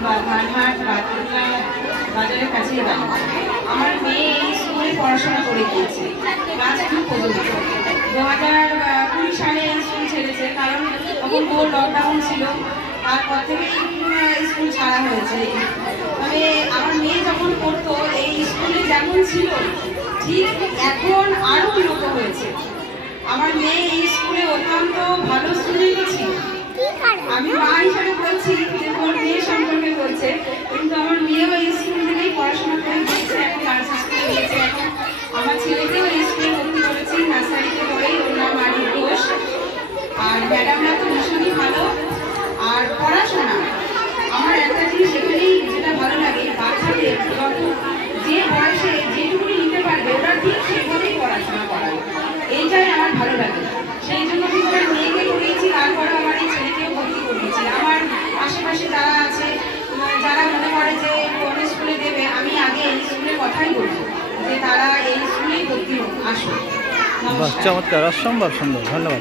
ধানহাট বাজারের কাছে বাড়ি। আমার মেয়ে এই স্কুলে পড়াশোনা করে গিয়েছে ক্লাস 2 পর্যন্ত। 2020 সালে এই স্কুল ছেড়েছে, কারণ তখন পুরো লকডাউন ছিল, তারপর থেকেই স্কুল ছাড়া হয়েছে। তবে আমার মেয়ে যখন পড়তো এই স্কুলে যেমন ছিল ঠিক এখন আরো উন্নত হয়েছে। আমার মেয়ে এই স্কুলে অত্যন্ত ভালো স্টুডেন্ট ছিল। আমি মা হিসাবে বলছি যে তোর মেয়ে সম্পর্কে বলছে, কিন্তু আমার মেয়েও এই স্কুল থেকেই পড়াশোনা করে গিয়েছে, এখন গার্লস স্কুলে গিয়েছে। এখন আমার ছেলেকেও এই স্কুলে ভর্তি করেছি, নার্সারিতে পড়েই। ওর নাম মানিক ঘোষ। আর ম্যাডামরা তো ভীষণই ভালো। আর পড়াশোনা আমার একটা জিনিস এখানেই যেটা ভালো লাগে, বাচ্চাদের যত যে বয়সে যেটুকুনি নিতে পারবে ওরা ঠিক সেইভাবেই পড়াশোনা করায়, এইটাই আমার ভালো লাগে। সেই জন্য আমি আমার মেয়েকে করিয়েছি, তারপরে আমার এই ছেলেকেও ভর্তি করিয়েছি। আমার আশেপাশে যারা আছে, যারা মনে করে যে কোন স্কুলে দেবে, আমি আগে এই স্কুলের কথাই বলবো যে তারা এই স্কুলেই ভর্তি হোক, আসুন। চমৎকার, অসম্ভব সুন্দর, ধন্যবাদ।